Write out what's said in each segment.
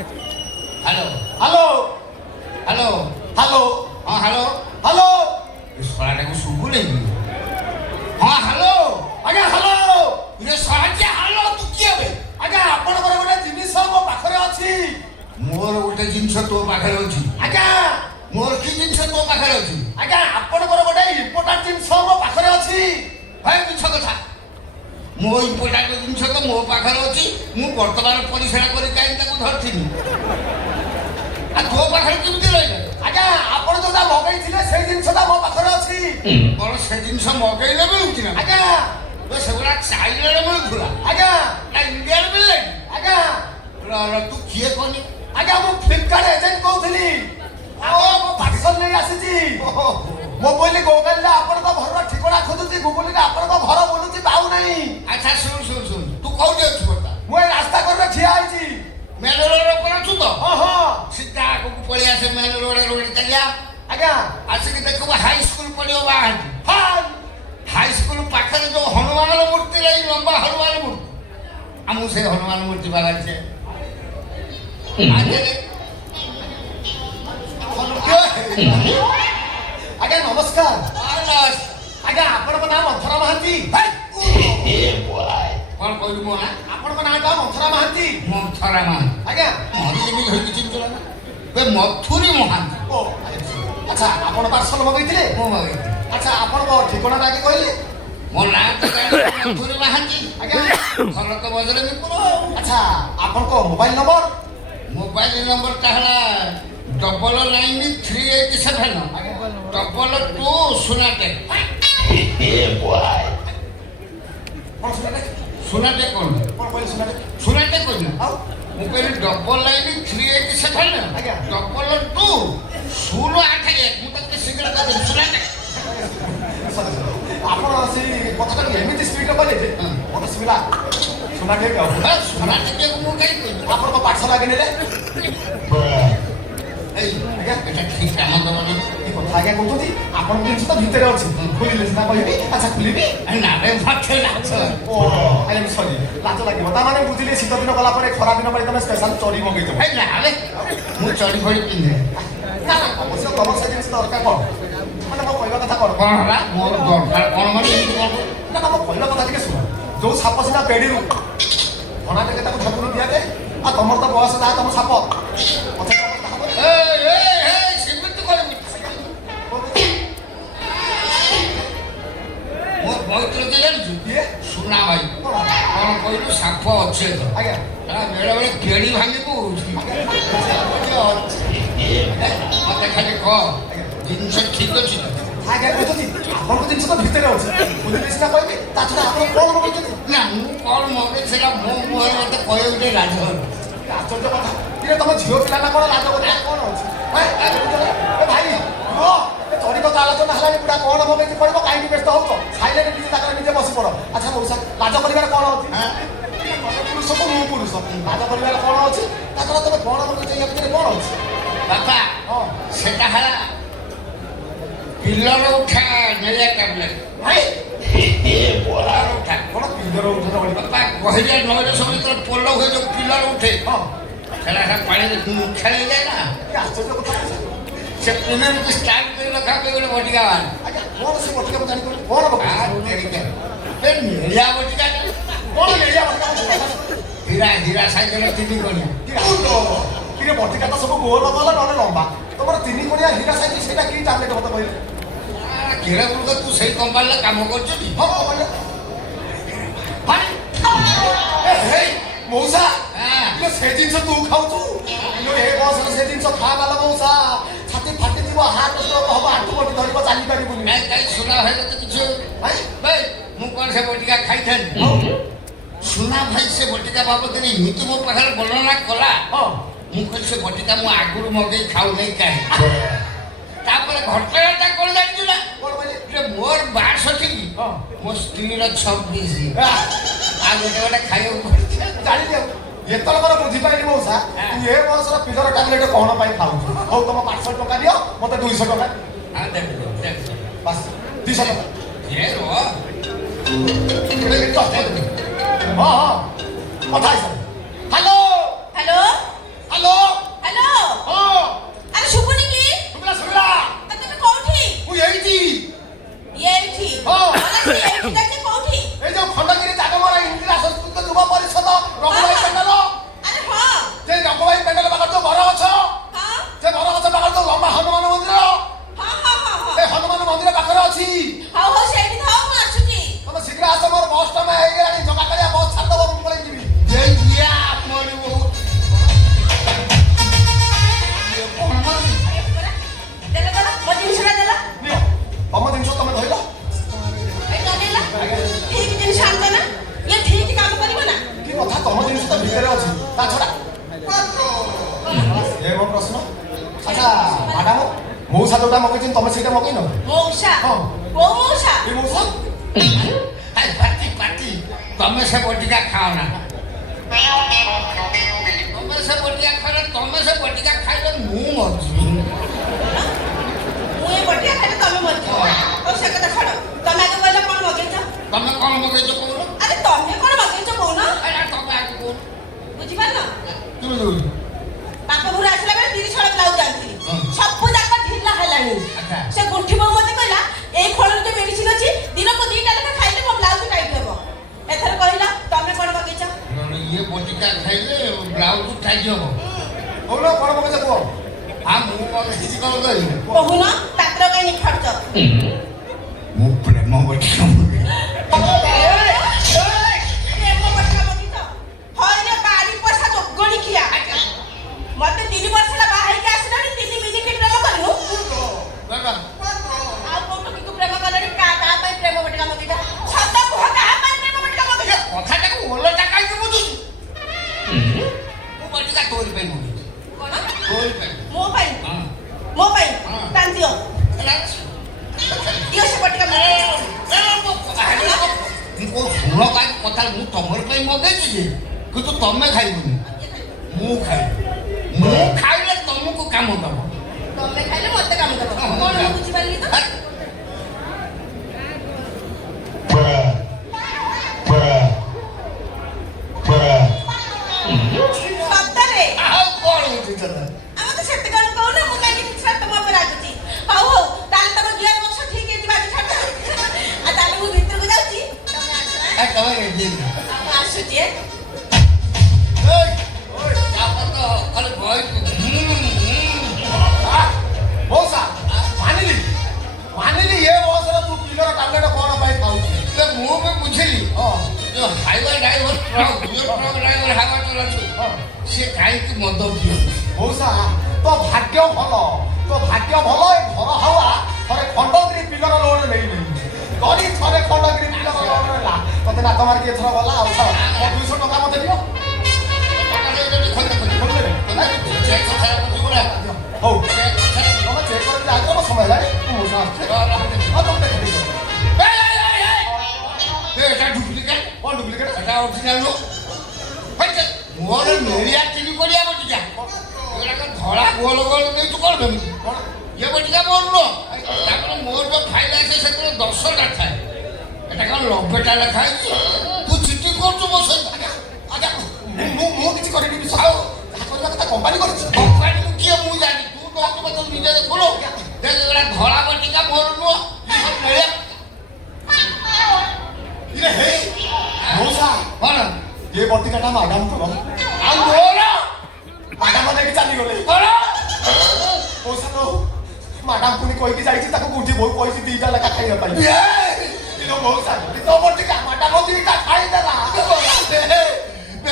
Hello hello hello hello হ্যাঁ hello hello সরাটাকে Shubhu নেই হ্যাঁ হ্যালো আজ্ঞା হ্যালো ଇଏ ସହଜେ ହ୍ୟାଲୋ ତୁ କିଏ ବେ ଆଜ୍ଞା ଆପଣଙ୍କର ଗୋଟେ ଜିନିଷ ମୋ ପାଖରେ ଅଛି। ମୋର ଗୋଟେ ଜିନିଷ ତୋ ପାଖରେ ଅଛି ଆଜ୍ଞା ମୋର କି ଜିନିଷ ତୋ ପାଖରେ ଅଛି ଆଜ୍ଞା ଆପଣଙ୍କର ଗୋଟେ ଇମ୍ପୋର୍ଟାଣ୍ଟ ଜିନିଷ ମୋ ପାଖରେ ଅଛି। ଭାଇ ମିଛ କଥା ମୋ ଇମ୍ପୋର୍ଟାଣ୍ଟ ଜିନିଷ ତ ମୋ ପାଖରେ ଅଛି ମୁଁ ବର୍ତ୍ତମାନ ପରିସର କରି କାହିଁକି ତାକୁ ଧରିଥିଲି ଆଉ ତୋ ପାଖରେ କେମିତି ରହିଲା ଆଜ୍ଞା ଆପଣ ଯୋଉଟା ମଗେଇଥିଲେ ସେଇ ଜିନିଷଟା ମୋ ପାଖରେ ଅଛି। କ'ଣ ସେ ଜିନିଷ ମଗେଇଲେ ମିଳୁଛି ନା ଆଜ୍ଞା ସେଗୁଡ଼ା ଚାଇନାରେ ମିଳୁଥିଲା ଆଜ୍ଞା ନା ଇଣ୍ଡିଆରେ ମିଳିଲାନି ଆଜ୍ଞା ତୁ କିଏ କହନି ଆଜ୍ଞା ମୁଁ ଫ୍ଲିପକାର୍ଟ ଏଜେଣ୍ଟ କହୁଥିଲି। ମୁଁ ପାର୍ସଲ ନେଇ ଆସିଛି। ମୁଁ କହିଲି ଗୁଗଲରେ ଆପଣଙ୍କ ଘରର ଠିକଣା ଖୋଜୁଛି ଗୁଗୁଲରେ ଆପଣଙ୍କ ଘର ବୁଲୁଛି ପାଉନାହିଁ। ଆଚ୍ଛା ଶୁଣ ଶୁଣ ଶୁଣ ତୁ କୋଉଠି ଅଛୁ ବର୍ତ୍ତା ମୁଁ ଏଇ ରାସ୍ତା କଡ଼ରେ ଠିଆ ହେଇଛି। ମେନ ରୋଡ ଉପରେ ଅଛୁ ତ ହଁ ହଁ ସିଧା ଆଗକୁ ପଳେଇ ଆସେ ମେନ ରୋଡ ଚାଲିଆ ଆଜ୍ଞା ଆସିକି ଦେଖିବୁ ହାଇସ୍କୁଲ ପଡ଼ିବ ବାହାନ୍ତି ହଁ ହାଇସ୍କୁଲ ପାଖରେ ଯୋଉ ହନୁମାନର ମୂର୍ତ୍ତି ରହି ଲମ୍ବା ହନୁମାନ ମୂର୍ତ୍ତି ଆମକୁ ସେ ହନୁମାନ ମୂର୍ତ୍ତି ବାହାରିছে ଆଜ୍ଞା ନମସ୍କାର। ଆଜ୍ଞା ଆପଣଙ୍କ ନାଁ ମନ୍ଥରା ମହାନ୍ତି। କ'ଣ କହିଲୁ ମୋ ନା ଆପଣଙ୍କ ନାଁଟା ମନ୍ଥରା ମହାନ୍ତି। ମନ୍ଥରା ମହାନ୍ତି ଆଜ୍ଞା ମରି ଯେମିତି ଧରିକି ଚିନ୍ତା ନା ବେ ମଥୁରୀ ମହାନ୍ତି ଓ ଆଚ୍ଛା ଆପଣ ପାର୍ସଲ ମଗେଇଥିଲେ। ମୁଁ ମଗେଇଥିଲି ଆଚ୍ଛା ଆପଣଙ୍କ ଠିକଣାଟା ଆଗେ କହିଲେ। ମୋ ନାଁ ତ ମଥୁରୀ ମହାନ୍ତି ଆଜ୍ଞା ଭଲ ତ ବଜରେ ବିପୁର ଆଚ୍ଛା ଆପଣଙ୍କ ମୋବାଇଲ ନମ୍ବର ମୋବାଇଲ ନମ୍ବରଟା ହେଲା 993872 ସୁନାଟେ କ'ଣ କ'ଣ କହିଲେ ଶୁଣାଲେ ସୁନାଟେ କହିଲ ଆଉ ମୁଁ କହିଲି 993872 ଆଜ୍ଞା। 22081 ମୁଁ ତାକୁ ଶୀଘ୍ର କହିଦେଲି ସୁନାଟେ ଆପଣ ସେଇ କଥାଟାକୁ ଏମିତି ସ୍ପିଡରେ କହିଲେ ଯେ ମତେ ଶୁଭିଲା ଶୁଣା ଟିକେ ଆଉ ସୁନାଟେ ମୁଁ କାହିଁ କହିଲି ଆପଣଙ୍କ ପାର୍ସଲ ଆଗେ ନେଲେ। ଏଇ ଆଜ୍ଞା ଏଟା ଠିକ୍ କାମ ଦେବ ନା ଏ କଥା ଆଜ୍ଞା କହୁଛନ୍ତି ଆପଣଙ୍କ ଜିନିଷ ତ ଭିତରେ ଅଛି ଖୋଲିଲେ ସିନା କହିବି। ଆଚ୍ଛା ଖୋଲିବି। ନାରେ ମତେ ଲାଜ ଓ ଆଜ୍ଞା ସରି ଲାଜ ଲାଗିବ ତାମାନେ ବୁଝିଲି ଶୀତ ଦିନ ଗଲା ପରେ ଖରା ଦିନ ପାଇଁ ତମେ ସ୍ପେଶାଲ ଚଢି ମଗେଇଛ। ନାରେ ମୁଁ ଚଢ଼ି ଫଡ଼ି ପିନ୍ଧେ ନା ନା ଅବଶ୍ୟ ତମର ସେ ଜିନିଷ ଦରକାର କ'ଣ ମାନେ ମୋ କହିବା କଥା କ'ଣ କ'ଣ ହେଲା ମୋର ଦରକାର କ'ଣ ମାନେ ଏମିତି କ'ଣ ନା ନା ମୋ କହିବା କଥା ଟିକେ ଶୁଣ ଯୋଉ ସାପ ସିନା ପେଡ଼ିରୁ ଭଣା ଟିକେ ତାକୁ ଠାକୁର ଦିଆଯାଏ ଆଉ ତମର ତ ବୟସ ଯାହା ତମ ସାପ ସେମିତି କରିବି ମୋ ପଇତ୍ର କିଏ ଜାଣିଛୁ କିଏ ସୁନା ଭାଇ କ'ଣ କହିଲୁ ସାପ ଅଛି ତ ଆଜ୍ଞା ବେଳେ ବେଳେ କେଳି ଭାଙ୍ଗି ପଡ଼ୁଛି ମତେ ଖାଲି କହ ଜିନିଷ ଠିକ୍ ଅଛି ଆଜ୍ଞା କହୁଛନ୍ତି ଆପଣଙ୍କ ଜିନିଷ ତ ଭିତରେ ଅଛି ବୁଝିଲେ ସିନା କହିବି ତା ଛଡ଼ା ଆପଣ କ'ଣ ମଗେଇଛନ୍ତି। ନା ମୁଁ କ'ଣ ମଗେଇ ସେଟା ମୋ ମୁହଁରେ ମତେ କହିବାକୁ ଟିକେ ଲାଜ ଆଶ୍ଚର୍ଯ୍ୟ କଥା ଟିକେ ତମ ଝିଅ ପିଲାଟା କ'ଣ ଲାଜ କଥା କ'ଣ ଅଛି ଭାଇ ରୁହ ଚରିତ ଆଲୋଚନା ହେଲାଣି ପୁରା କ'ଣ ମଗେଇକି ପଡ଼ିବ କାହିଁକି ବ୍ୟସ୍ତ ହଉଛ ସାଇଲେଣ୍ଟ ନିଜେ ଜାଗାରେ ନିଜେ ବସି ପଡ଼। ଆଚ୍ଛା ମଉସା ଲାଜ କରିବାର କ'ଣ ଅଛି ପୁରୁଷକୁ ମୁଁ ପୁରୁଷ ଲାଜ କରିବାର କ'ଣ ଅଛି ତା ଛଡ଼ା ତମେ କ'ଣ ମଗେଇଛ ୟା ଭିତରେ କ'ଣ ଅଛି ବାପା ହଁ ସେଟା ହେଲା ପିଲର ଉଠା ନେଳିଆ ଟ୍ୟାବଲେଟ୍ ଭାଇ ପିଲର ଉଠା କ'ଣ ପିଲର ଉଠା ବାପା କହିଲେ ନହେଲେ ସବୁ ଯେତେବେଳେ ପୋଲ ହୁଏ ଯୋଉ ପିଲର ଉଠେ ହଁ ସେଟା ପାଣିରେ ଖେଳିଯାଏ ନା ଆଶ୍ଚର୍ଯ୍ୟ କଥା ସେ ପିଲରକୁ ଷ୍ଟାର୍ଟ କରି ରଖା ପାଇଁ ଗୋଟେ ବଟିକା ବାହାରେ ଆଜ୍ଞା କ'ଣ ସେ ବଟିକା ମୁଁ ଜାଣିପାରିଲି କ'ଣ ନେଳିଆ ବଟିକା କ'ଣ ନେଳିଆ ବଟିକା ହୀରା ସାଇକେଲ 3 କଣିଆ ଟିକେ ବଟିକା ତ ସବୁ ଗୋଲ ଗୋଲ ନହେଲେ ଲମ୍ବା ତମର 3 କଣିଆ ହୀରା ସାଇକେଲ ସେଇଟା କି ଟାବଲେଟ୍ ମତେ କହିଲେ କିରା ଗୁରୁକ ତୁ ସେଇ କମ୍ପାନୀରେ କାମ କରୁଛୁ କି ହଁ କହିଲେ ମଉସା ସେ ଜିନିଷ ତୁ ଖାଉଛୁ ଏ ବୟସରେ ସେ ଜିନିଷ ଖା ବାଲା ମଉସା ଛାତି ଫାଟିଯିବ ହାର୍ଟ ଷ୍ଟ୍ରୋକ୍ ହବ ଆଣ୍ଠୁ ଗଣ୍ଠି ଧରିବ ଚାଲିପାରିବୁନି କାହିଁ ସୁନା ଭାଇ ତ କିଛି ଭାଇ ମୁଁ କ'ଣ ସେ ବଟିକା ଖାଇଥାନ୍ତି ସୁନା ଭାଇ ସେ ବଟିକା ବାବଦରେ ଏମିତି ମୋ ପାଖରେ ବର୍ଣ୍ଣନା କଲା ମୁଁ କହିଲି ସେ ବଟିକା ମୁଁ ଆଗରୁ ମଗେଇ ଖାଉନାହିଁ କାହିଁ ତାପରେ ଘଟଣାଟା କ'ଣ ଜାଣିଛୁ ନା ମୋର 62 ମୋ ସ୍ତ୍ରୀର 26 ଆଉ ଗୋଟେ ଖାଇବାକୁ ପଡୁଛି ଜାଣିଲି ଆଉ ଏତେବେଳେ ବୁଝିପାରିଲି ମଉସା ତୁ ଏ ବୟସର ପିଲର ଟାବଲେଟ୍ କ'ଣ ପାଇଁ ଖାଉଛୁ ହଉ ତମ 500 ଟଙ୍କା ଦିଅ ମତେ 200 ଟଙ୍କା ବାସ୍ 200 ଟଙ୍କା ହଁ କଥା ହେଇସାର ହ୍ୟାଲୋ ହ୍ୟାଲୋ ହ୍ୟାଲୋ ତା ଛଡ଼ା ଏ ମୋ ପ୍ରଶ୍ନ ଆଚ୍ଛା ମ୍ୟାଡ଼ାମ ମଉସା ଯୋଉଟା ମଗେଇଛନ୍ତି ତମେ ସେଇଟା ମଗେଇନ ମଉସା ହଁ କୋଉ ମଉସା ଏ ମଉସା ପାଟି ପାଟି ତମେ ସେ ବଟିକା ଖାଅ ନା ତମେ ସେ ବଟିକା ଖାଇଲେ ତମେ ସେ ବଟିକା ଖାଇଲେ ମୁଁ ମରିଯିବି ମୁଁ ଏ ବଟିଆ ଖାଇଲେ ତମେ ମରିଯିବ ଆଉ ସେ କଥା ଛାଡ଼ ତମେ ଆଗ କହିଲ କଣ ମଗେଇଛ ତମେ କଣ ମଗେଇଛ କହୁନ ଆରେ ତମେ କଣ ମଗେଇଛ କହୁନ ଏଇଟା ତମେ ଆଗ କହୁନ ବୁଝିପାରିଲ କେମିତି କହୁଛ ବାପ ଘରୁ ଆସିଲା ବେଳେ 30 ହଳ ବ୍ଲାଉଜ ଆଣିଥିଲି ହଁ। ସବୁ ଯାକ ଢିଲା ହେଲାଣି ଆଚ୍ଛା। ସେ ଗୁଣ୍ଠି ବୋଉ ମତେ କହିଲା ଏଇ ଫଳରେ ଯୋଉ ମେଡିସିନ ଅଛି ଦିନକୁ 2ଟା ଲେଖା ଖାଇଲେ ମୋ ବ୍ଲାଉଜ ଟାଇଟ୍ ହେବ ଏଥର କହିଲା ତମେ କଣ ମଗେଇଛ ଇଏ ବଟିକା ଖାଇଲେ ବ୍ଲାଉଜ ଟାଇଟ୍ ହବ କହୁନ କଣ ମଗେଇଛ କୁହ ମୁଁ ମଗେଇଛି କଣ କହିବି କହୁନ ତାତ୍ର କାଇଁ ନିଖାଡୁଛ ମୁଁ ପ୍ରେମ ବଟିକା ମଗେଇଛି ପ୍ରେମ ବଟିକା ମଗେଇଛ ହଇରେ ବାଡ଼ି ପଇସା ଯୋଗଣି ଖିଆ ମତେ 3 ବର୍ଷ ହେଲା ବାହା ହେଇକି ଆସିଲାଣି 3 ମିନିଟ୍ ପ୍ରେମ କରିନୁ ବାବା ଆଉ କୋଉଠିକୁ ପ୍ରେମ କଲଣି କାହା ପାଇଁ ପ୍ରେମ ବଟିକା ମଗେଇଛ ସତ କୁହ କାହା ପାଇଁ ପ୍ରେମ ବଟିକା ମଗେଇଛ କଥାଟାକୁ ଓଲଟା କାହିଁକି ବୁଝୁଛୁ ମୁଁ ବଟିକା ତୋରି ପାଇଁ ମଗେଇଛି କଣ ତୋରି ପାଇଁ ମୋ ପାଇଁ ହଁ ମୋ ପାଇଁ ହଁ। ଟାଣି ଦିଅ ହେଲା? ଦିଅ ସେ ବଟିକା ମୁଁ ଶୁଣ କାହିଁକି କଥା ମୁଁ ତମର ପାଇଁ ମଗେଇଛି ଯେ କିନ୍ତୁ ତମେ ଖାଇବୁନି ମୁଁ ଖାଇବି ମୁଁ ଖାଇଲେ ତମକୁ କାମ ଦବ ତମେ ଖାଇଲେ ମତେ କାମ ଦବ କଣ ମୁଁ ବୁଝିପାରିଲି ତ ସତରେ ଆଉ କଣ ହଉଛି ତୋର ଆମେ ତ ସେତେ କଣ କହୁନା ମୁଁ କାହିଁକି କିଛି ତମ ଉପରେ ରାଗୁଛି ହଉ ହଉ ତାହେଲେ ତମ ଗିଅର ବକ୍ସ ଠିକ ହେଇଯିବ ଆଜି ଛାଡ ଆଉ ତାହେଲେ ମୁଁ ଭିତରକୁ ଯାଉଛି ତମେ ଆସ ତମେ ରେଡି ମୁଁ ଆସୁଛି ଖାଲି ବୟସ ମଉସା ମାନିଲି ମାନିଲି ଏ ବୟସରେ ତୁ ପିଲର ଟାବଲେଟ କଣ ପାଇଁ ଖାଉଛୁ ମୁଁ ବି ବୁଝିଲି ହଁ ଯୋଉ ହାଇୱେ ଡ୍ରାଇଭର ଟ୍ରକ୍ ଡ୍ରାଇଭର ହାଇବା ଚଲାଉଛୁ ହଁ ସେ କାହିଁକି ମଦ ପିଅନ୍ତି ମଉସା ତୋ ଭାଗ୍ୟ ଭଲ ତୋ ଭାଗ୍ୟ ଭଲ ଏ ଘର ହାୱା ଥରେ ଖଣ୍ଡଗିରି ପିଲର ଲୋଡ୍ ନେଇନି ଗରି ଥରେ ଖଣ୍ଡଗିରି ପିଲର ଲୋଡ୍ ନେଲା ତତେ ନାତ ମାରିକି ଏଥର ଗଲା ଆଉ ଛାଡ଼ 200 ଟଙ୍କା ମତେ ଦିଅ ହଉ ତମେ ଚେକ୍ କରିକି ଆଗ ମୋ ସମୟ ହେଲାଣି ମୁଁ ମଉସା ଆସୁଛି ହଁ ତମେ ଦେଖିଦିଅ এটা ডুপ্লিকেট କ'ଣ ଡୁପ୍ଲିକେଟ୍ এটা অরিজিনাল নো মোর মেরিয়া চিনি করিয়া বটিকা এগুলাকে ধরা গোল গোল দেইছু কোন কেমিতি କ'ଣ ইয়ে বটিকা মোর নো তারপরে মোর যে ফাইল আছে সেগুলো 10টা থাকে এটা কোন 90টা লেখা আছে তুই চিঠি করছু মো সହିତ ଆଜ୍ଞା ମୁଁ କିଛି କରିନି ବିଶ୍ୱାସ ଆଉ ଯାହା କରିବା କଥା କମ୍ପାନୀ କରିଛି কোম্পানি মু কিয়ে মু জানি তুই তো মতো নিজে দেখলো দেখ এগুলা ধরা বটিকা মোর নো সব মেরিয়া ଇରେ ହେଇ ମଉସା কোন ଏ ବଟିକାଟା ମ୍ୟାଡାମଙ୍କର ଆଉ মোর ମ୍ୟାଡାମ ନେଇକି ଚାଲିଗଲେ কোন ମଉସା ନ ମ୍ୟାଡାମ ପୁଣି କହିକି ଯାଇଛି ତାକୁ ବୁଝି ବୋଉ କହିଛି 2ଟା ଲେଖା ଖାଇବା ପାଇଁ ଇଲୋ ମଉସା ତୋ ବଟିକା ମ୍ୟାଡାମ 2ଟା ଖାଇଦେଲା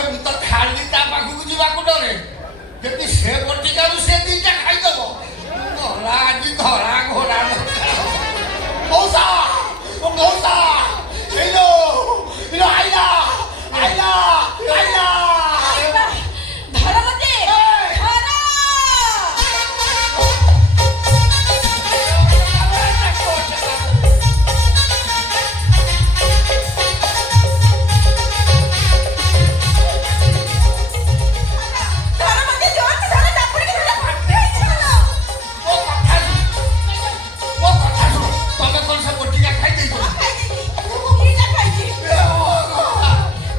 ମୁଁ ତ ଖାଲି ତା ପାଖକୁ ଯିବାକୁ ଡରେ ଯଦି ସେ ବଟିକାରୁ ସେ 2ଟା ଖାଇଦବ ଧରା ଆଜି ଧରା ଘୋଡ଼ା ମଉସା ମଉସା ଇଲୋ ଇଲୋ ଆଇଲା ଆଇଲା ଆଇଲା ଧର ମତେ ଧର ଧର ମତେ ଜୋରସେ ଧର ଚାପୁଡ଼ିକି ଧର ଫାଟି ହେଇଯିବ ମୋ କଥା ଶୁଣ ତମେ କଣ ସେ ବଟିକା ଖାଇଦେଇଛ ଖାଇଦେଇଛି ମୁଁ 2ଟା ଖାଇଛି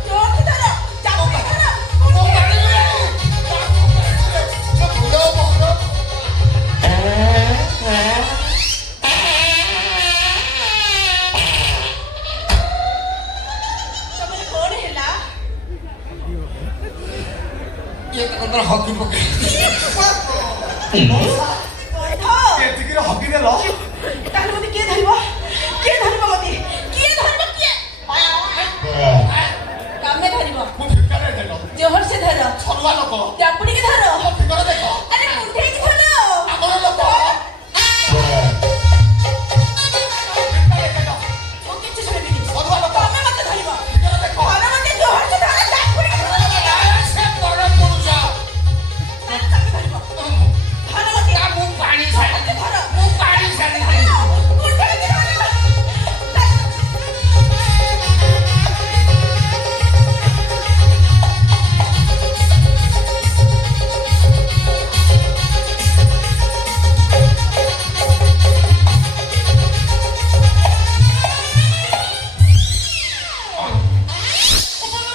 ଜୋରସେ ଧର ଚାପୁଡ଼ିକି ଧର ମୁଁ ଜାଣିବି ବୁଢ଼ ବଡ଼ ତମର କଣ ହେଲା କିଏ ତାଙ୍କର ହକି ପକେଇ ମଉସା କଣ୍ଠ ଏତିକିରେ ହକି ଦେଲ ତାହେଲେ ମତେ କିଏ ଧରିବ ମତେ କିଏ ଧରିବ ତମେ ଧରିବ ମୁଁ ଫିକାରେ ଦେଲ ଜୋରସେ ଧର ଛଲୁଆ ଲୋକ ଚାପୁଡ଼ିକି ଧର ମୋ ଫିକର ଦେଖ ଆରେ